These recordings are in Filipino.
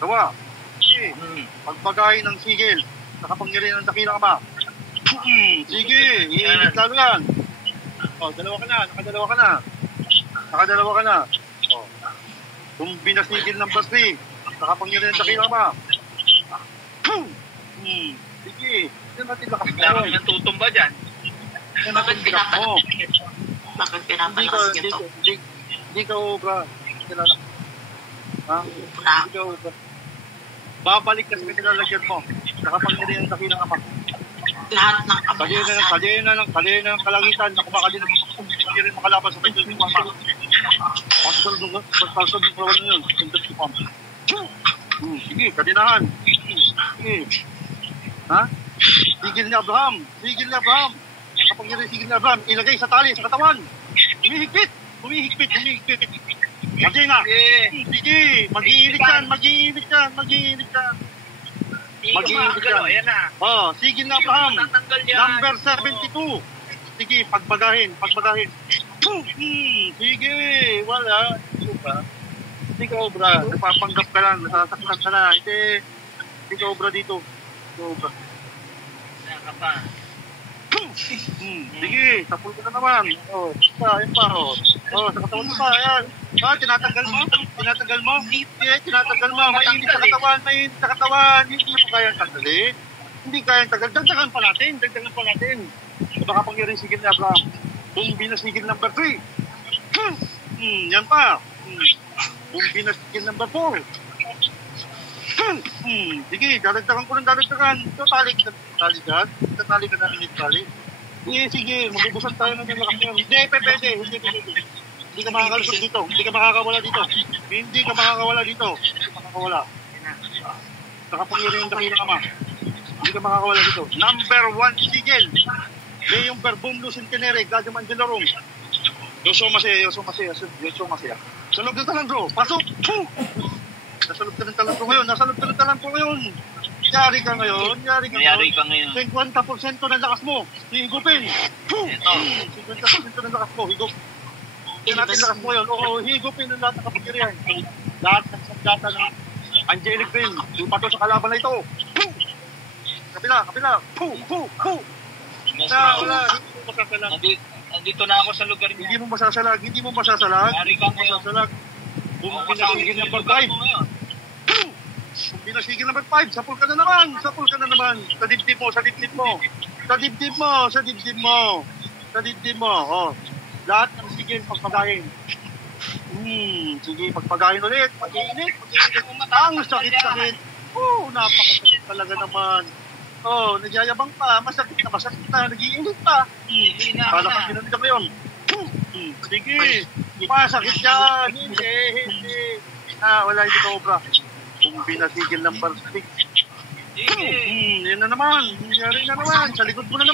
Gawa. Sige. Pagpagahin ng sigil. Nakapangyarihan ng dakilang ama. Sige. Iinit lalo yan. Dalawa ka na. Nakadalawa ka na. Kung binasigil ng basri, nakapangyarihan ng dakilang ama. Sige. Hindi natin lakas mo. Bigla kami ng tutumba dyan. Bakit pinapalakas ito? Hindi ka obra. Ha? Hindi ka obra. Babalik kasi may nilalagyan mo. Nakapangyarihan ng dakilang ama. Lahat ng Kadena ng kalangitan na kumakali ng rin makalaban sa pagkakas ng ama. Pagkakas ng kawan na yun. Sige, kadenahan. Sige. Ha? Sigil ni Abraham. Nakapangyarihan sigil ni Abraham. Ilagay sa tali, sa katawan. Humihigpit. Kadena. Sige. Mag-iinit yan. Ayan na. Sigil na Abraham. Number 72. Sige, pagpagahin. Sige, wala. Hindi ka obra. Napapanggap ka lang. Nasasaktan ka na. Hindi ka obra dito. Saka pa. Sige, sapul ka na naman. Ayun pa. Sa katawan mo pa. Ayan. Tinatanggal mo. Tinatanggal mo. Mainit sa katawan. Hindi mo kayang tanggalin. Hindi kayang tanggal. Dagdagan pa natin. Baka pangyari sigil ni Abraham. Kung binasigil number 3. Yan pa. Kung binasigil number 4. Sige, dadagdagan ko ng dadagdagan. Tatali ka namin yung tali. Sige, magugusan tayo ng lakas ngayon. Hindi pwede. Hindi ka makakalusot dito. Hindi ka makakawala dito. Nakapangyari yung dakilang ama. Hindi ka makakawala dito. Number 1 sigil. Yung verbum lucentenere, Gadium Angelorum. Yoso masaya. Sa loob ng talandro. Pasok! Nasa loob ka ng talandro ngayon. Yari ka ngayon. 50% ng lakas mo. Higupin. 50% ng lakas mo. Higup. Natin lakas mo ngayon. Higupin ng lahat ng kapangyarihan. Lahat ng sandata ng angelic beam. Ipato sa kalaban na ito. Kapila. Wala. Nandito na ako sa lugar niya. Hindi mo masasalag. Yari ka ngayon. Kung pinasigil number 5. Kung pinasigil number 5, sapul ka na naman. Sa dibdib mo. Lahat ng sigil pagpagahin. Sige, pagpagahin ulit. Mag-iinit. Ang sakit. Napakasakit talaga naman. Nagyayabang pa. Masakit na. Nag-iinit pa. Kala ka ginanita ngayon. Sige. Masakit yan. Hindi. Wala, hindi ka obra. Kung binasigil ng barstik. Yan na naman. Nangyari na naman. Sa likod mo na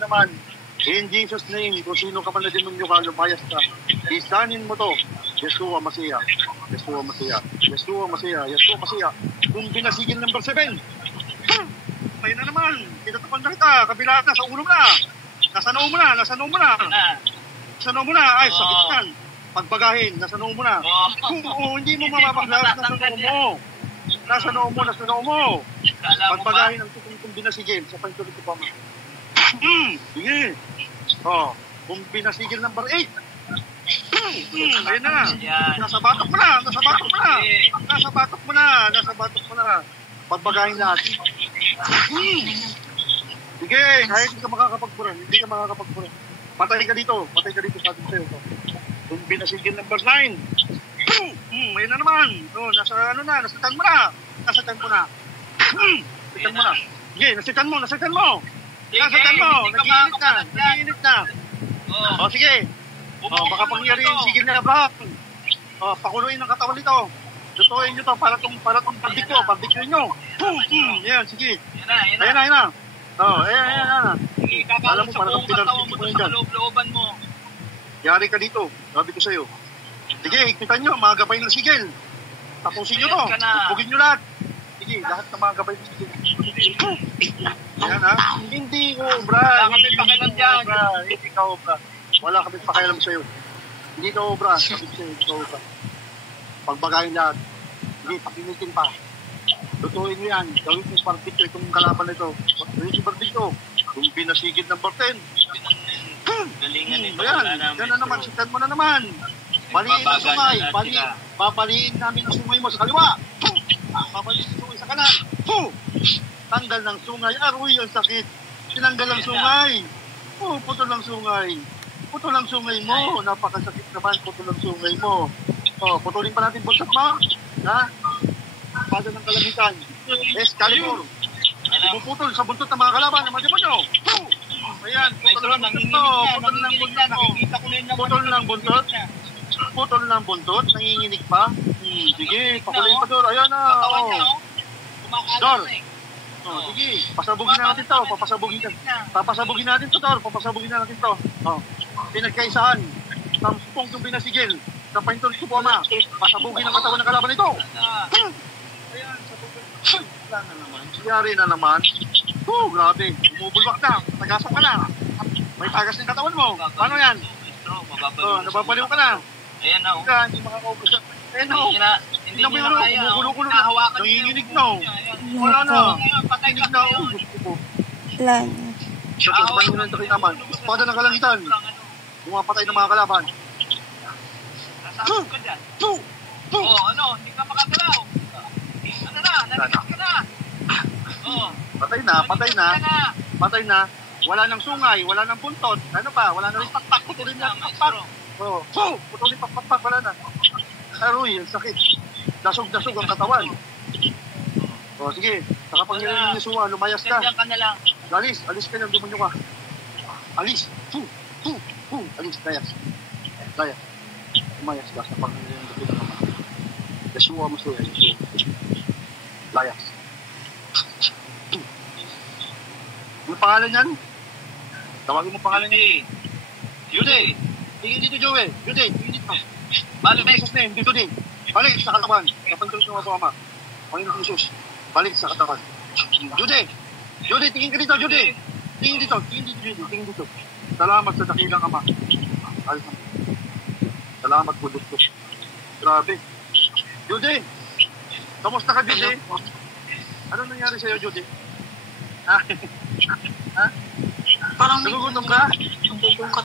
naman. In Jesus' name, kung sino ka man na demonyo ka, lumayas ka. Isanin mo to. Yeshua Mashiach. Kung binasigil ng verse 7. Ayun na naman. Tinatapan na kita. Kabila na. Sa ulo mo na. Nasa noo mo na. Ay, sakit yan. Pagpagahin. Nasa noo mo na. Hindi mo mamapaglas. Nasa noo mo. Pagpagahin ang kung binasigil. Sa pantulit ko pa mo. Sige. Kung binasigil number 8. Ayun na. Nasa batok mo na. Pagpagahin natin. Sige, kahit hindi ka makakapagpura. Patay ka dito sa ating sa'yo. Kung binasigil number 9. Ayun na naman. Nasa tan mo na. Sige, nasitan mo. Nagiinit na. Sige. Makapangyari yung sigil na Abraham. Pakuluin ng katawan nito. Tutuin nyo to para tong barbecue nyo. Yan, sige. Ayan na. Ayan. Sige, kakalang sa buong katawan mo sa loob-looban mo. Yari ka dito. Sabi ko sa'yo. Sige, ikpitan nyo. Mga gabay ng sigil. Tapusin nyo to. Bugin nyo lahat. Sige, lahat ng mga gabay ng sigil. Ayan ha. Hindi obra. Wala kami pakialam dyan. Hindi ka obra. Wala kami pakialam sa'yo. Hindi ka obra. Sabi ko sa'yo, hindi ka obra. pagbagayin lahat. Sige, pakinitin pa. Lutuin mo yan. Gawin mo partik itong kalaban na ito. Gawin si Bardito. Kung pinasigid ng 10. Galingan nito. Ayan, yan na naman. Sitan mo na naman. Baliin ang sungay. Babaliin namin ang sungay mo sa kaliwa. Babaliin ang sungay sa kanan. Tanggal ng sungay. Aroy, ang sakit. Tinanggal ang sungay. Putol ang sungay. Putol ang sungay mo. Napakasakit naman. Putol ang sungay mo. Putulin pa natin bulsat mo. Ha? Pada ng kalangitan. Excalibur. Puputol sa buntot ng mga kalaban ng mga demonyo. Ayan, putol ng buntot. Putol ng buntot. Putol ng buntot. Nanginginig pa. Sige, pakulayin pa doon. Ayan na. Dor. Sige, pasabugin na natin to. Papasabugin natin to, Dor. Papasabugin na natin to. Pinagkaisahan. Tampong yung binasigil. Sa paintol ko po, ama. Pasabugin ang katawan ng kalaban nito. Ayan, sabugin. Wala na naman. Siyari na naman. Grabe. Umubulwak na. Tagasan ka na. May tagas ng katawan mo. Paano yan? Nababaliw ka na. Ayan na. Hindi makakaubos. Ayan na. Hindi mo na kaya. Kumukulo na. Nanginginig na. Wala na. Patay ka na. Wala na. Siya, paano ng takit naman. Espada ng kalangitan. Bumapatay ng mga kalaban. Nasasok ka dyan. Ano? Hindi ka makagalaw. Ano na? Nagkakit ka na. Patay na. Wala nang sungay, wala nang buntot. Ano pa? Wala na rin pakpak. Putulin na pakpak. Putulin pakpak. Wala na. Aroy, ang sakit. Dasog ang katawan. Sige. Nakapangyarihan ni Suwa, lumayas ka. Diyan ka na lang. Alis ka na, dumunyo ka. Alis. Alis, layas. Lumayas ka sa pangyarihan ni Suwa. Yasuwa mo siya. Layas. Ano pangalan yan? Tawagin mo pangalan niya. Judy! Tingin dito, Joey. Judy, tingin dito. Balik na Jesus name, dito din. Balik sa katawan. Kapantulos ng mga ama. Panginoon Jesus. Balik sa katawan. Judy! Tingin ka dito, Judy! Tingin dito. Salamat sa dakilang ama. Salamat po, Diyos. Grabe. Judy! Kamusta ka, Judy? Ano nangyari sa'yo, Judy? Ha? Parang Nagugutom ka? Nagugutom ka.